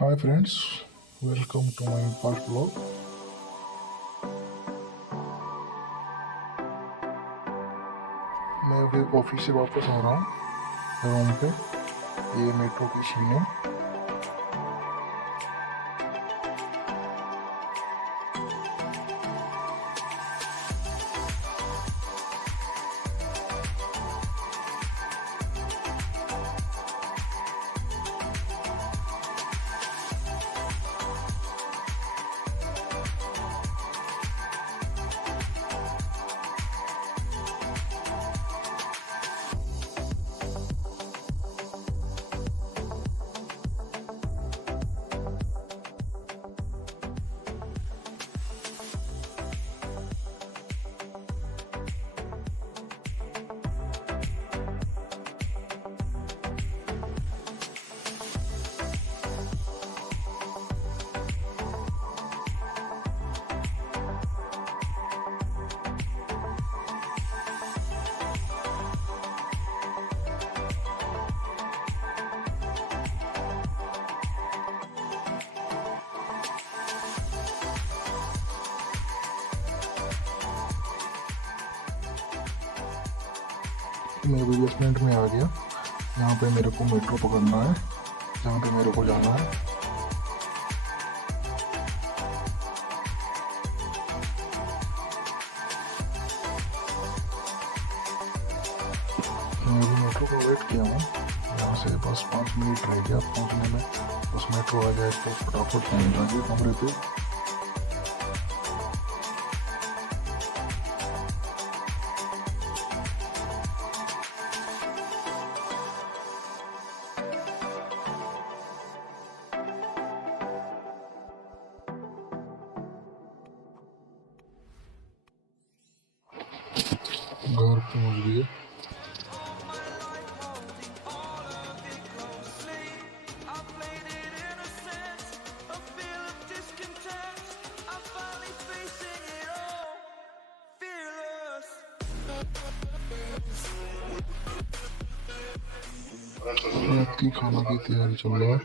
Hi friends, welcome to my first vlog. मैं अभी office से वापस आ रहा हूँ रूम पे। ये मेट्रो की सीन है। मैं अभी बेसमेंट में आ गया। यहाँ पे मेरे को मेट्रो पकड़ना है, जहाँ पे मेरे को जाना है। मैं अभी मेट्रो का वेट किया हूँ। यहाँ से बस 5 मिनट रह गया पहुँचने में। बस मेट्रो आ जाए तो फटाफट पहुँच जाएंगे कमरे पे। घर पहुँच गए। रात की खाना की तैयारी चल रहा है।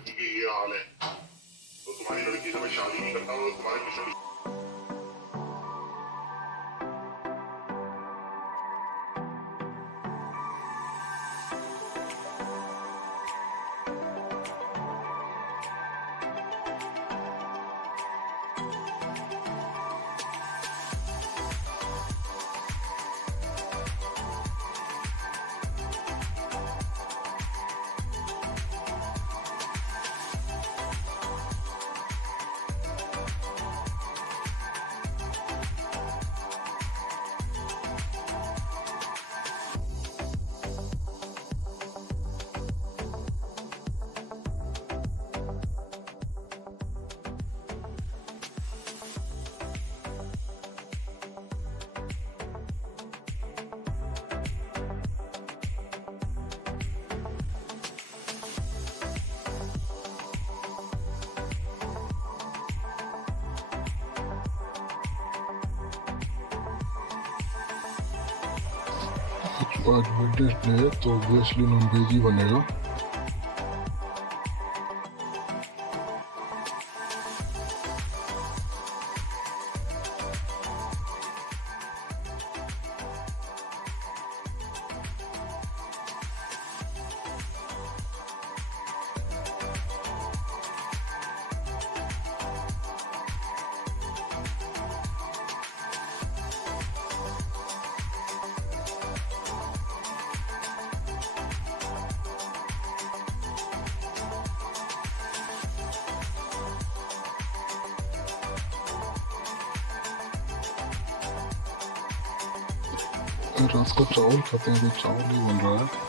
आज वेडनेसडे है तो ऑब्वियसली नॉन वेज ही बनेगा। रात को चावल खाते हैं तो चावल ही बन रहा है।